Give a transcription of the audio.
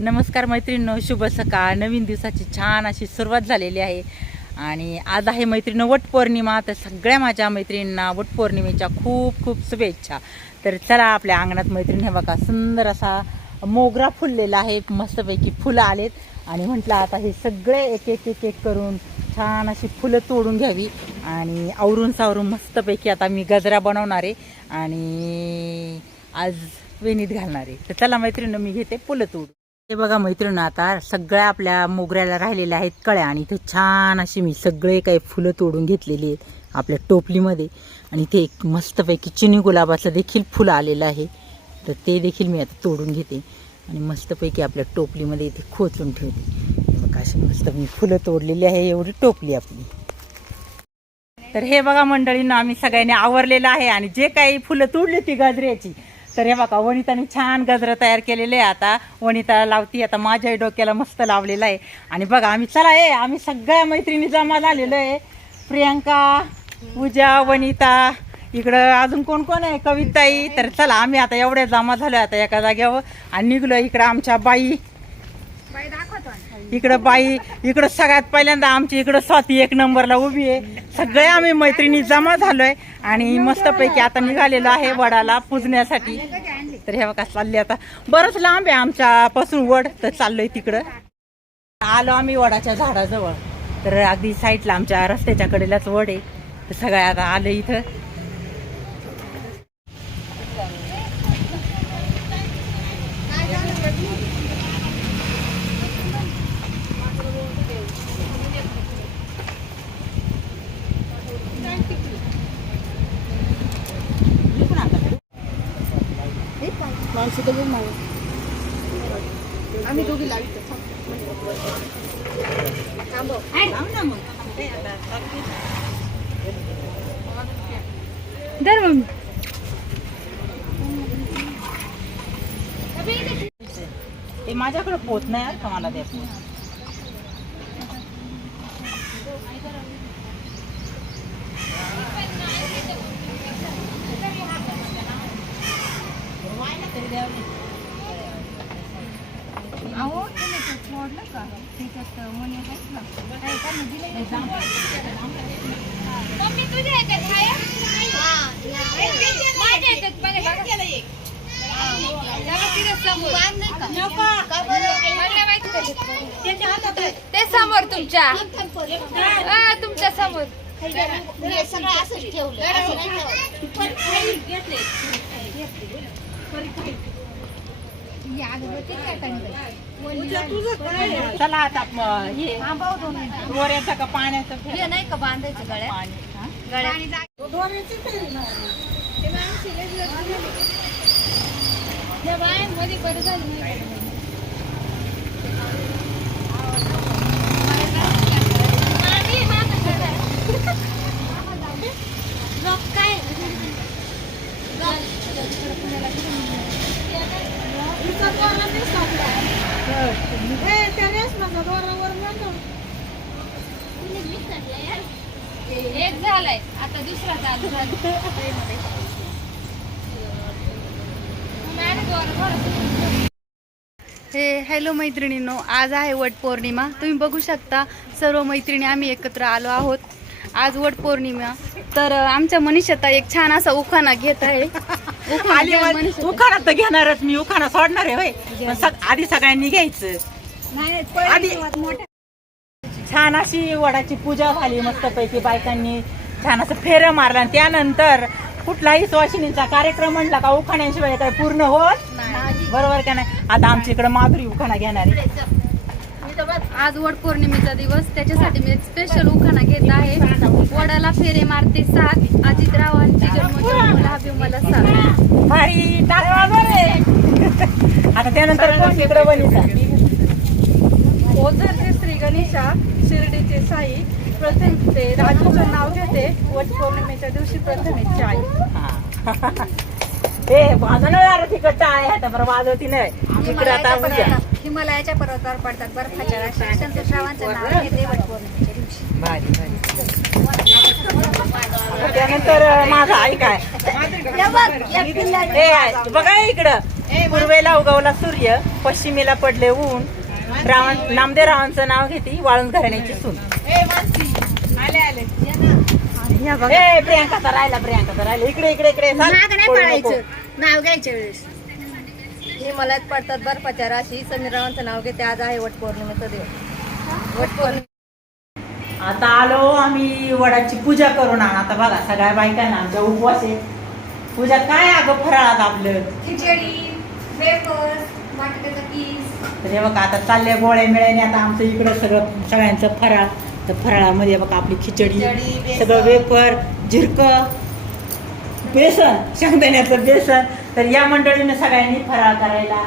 नमस्कार मैत्रिणींनो, शुभ सकाळ. नवीन दिवसाची छान अशी सुरुवात झालेली आहे आणि आज आहे मैत्रिणींनो वटपौर्णिमा. तर सगळ्या माझ्या मैत्रिणींना वटपौर्णिमेच्या खूप खूप शुभेच्छा. तर चला आपल्या अंगणात मैत्रिणी बघा सुंदर असा मोगरा फुललेला आहे, मस्तपैकी फुलं आलेत आणि म्हटलं आता हे सगळे एक एक एक एक करून छान अशी फुलं तोडून घ्यावी आणि आवरून सावरून मस्तपैकी आता मी गजरा बनवणार आहे आणि आज वेणीत घालणार आहे. तर चला मैत्रिणींनो मी घेते फुलं तोडून. हे बघा मैत्रिणी, आता सगळ्या आपल्या मोगऱ्याला राहिलेल्या आहेत कळ्या आणि इथे छान अशी मी सगळे काही फुलं तोडून घेतलेली आहेत आपल्या टोपलीमध्ये आणि इथे एक मस्तपैकी चिनी गुलाबाचं देखील फुलं आलेलं आहे. तर ते देखील मी आता तोडून घेते आणि मस्तपैकी आपल्या टोपलीमध्ये इथे खोचून ठेवते. बघा अशी मस्त मी फुलं तोडलेली आहे, एवढी टोपली आपली. तर हे बघा मंडळींना आम्ही सगळ्यांनी आवरलेलं आहे आणि जे काही फुलं तोडली ती गजऱ्याची, तर हे बघा वनिताने छान गजरं तयार केलेले आहे. आता वनिता लावती, आता माझ्याही डोक्याला मस्त लावलेलं आहे. आणि बघा आम्ही सगळ्या मैत्रिणी जमा झालेलो आहे. प्रियांका, पूजा, वनिता, इकडं अजून कोण कोण आहे, कविताई. तर चला आम्ही आता एवढ्या जमा झालो आता एका जागेवर आणि निघलो. इकडं आमच्या बाई, इकडं सगळ्यात पहिल्यांदा आमची इकडं स्वाती एक नंबरला उभी आहे. सगळे आम्ही मैत्रिणी जमा झालोय आणि मस्तपैकी आता निघालेलो आहे वडाला पूजण्यासाठी. तर हे बघा चालले, आता बरंच लांब आहे आमच्यापासून वड, तर चाललोय तिकडं. आलो आम्ही वडाच्या झाडाजवळ, तर अगदी साईडला आमच्या रस्त्याच्या कडेलाच वड आहे. तर सगळ्या आता आलं इथं. आम्ही दोघी लावितो. दर मम्मी ते माझ्याकडे पोत नाही का मला द्यायचं. अहो तुम्ही ते सोडलं का त्याच्यात मनी आहेत ना, काय का दिलं मम्मी तुझ्या ह्याच्यात काय माझ्या ह्याच्यात ते समोर तुमच्या समोर सगळं असंच ठेवलं. चला आता हे दोऱ्याचं का पाण्याचं हे नाही का बांधायचं गळ्यात मध्ये बरं झालं काय एक झालाय आता दुसरा चालू झाला. हे हॅलो मैत्रिणींनो, आज आहे वटपौर्णिमा. तुम्ही बघू शकता सर्व मैत्रिणी आम्ही एकत्र आलो आहोत. आज वटपौर्णिमा, तर आमच्या मनीषाता एक छान असा उखाणा घेत आहे. उखाणा तर घेणारच मी, उखाणा सोडणार आहे होय. आधी सगळ्यांनी घ्यायचं. छान अशी वडाची पूजा झाली मस्तपैकी, बायकांनी छान असं फेरं मारला आणि त्यानंतर कुठलाही सुवासिनीचा कार्यक्रम म्हणला का उखाण्याशिवाय काही पूर्ण होत बरोबर का नाही. आता आमच्या इकडे माधुरी उखाणा घेणार आहे. आज वटपौर्णिमेचा दिवस, त्याच्यासाठी मी एक स्पेशल उखाणा घेत आहे. वडाला फेरे मारते साथ, अजितरावांची जन्मजन्म मला साथ. भारी आता त्यानंतर कोण इकडे वनिता. ओझरचे श्री गणेशा, शिर्डीचे साई, प्रथम ते राजूचं नाव घेते. वटपौर्णिमेच्या दिवशी प्रथमेशची आई. ते वाजवणार तिकट आहे आता बरं वाजवती नाही इकडे. आता हिमालयाच्या पर्वतावर पडतात बर्फाच्या राशी, संतोषरावांचं नाव घेते वटपौर्णिमेच्या दिवशी. भारी त्यानंतर माझा आई काय बघा इकडं पूर्वेला उगवला सूर्य, पश्चिमेला पडले ऊन, नामदेवरावांचं नाव घेते वाळून घराण्याची सून. प्रियांका राहिला इकडे चाल. पळू नको. नाव घ्यायच्या वेळेस हिमालयात पडतात बर्फाच्या राशी. समीररावांचं नाव घेते. आज आहे वटपौर्णिमेचा दिवस. वटपौर्णिमा आता आलो आम्ही वडाची पूजा करून. आता बघा सगळ्या बायकांना आमच्या उपवास आहे. पूजा काय अगं फराळात आपलं खिचडी, वेफर्स, बटाट्याचा कीस. तर हे बघा आता चालल्या गोळ्या मिळाने. आता आमचं इकडं सगळ्यांचं फराळ. तर फराळामध्ये बघा आपली खिचडी, बेसन. सगळं वेफर, झिरकं, बेसन, शेंगदाण्याचं बेसन. तर या मंडळीनं सगळ्यांनी फराळ करायला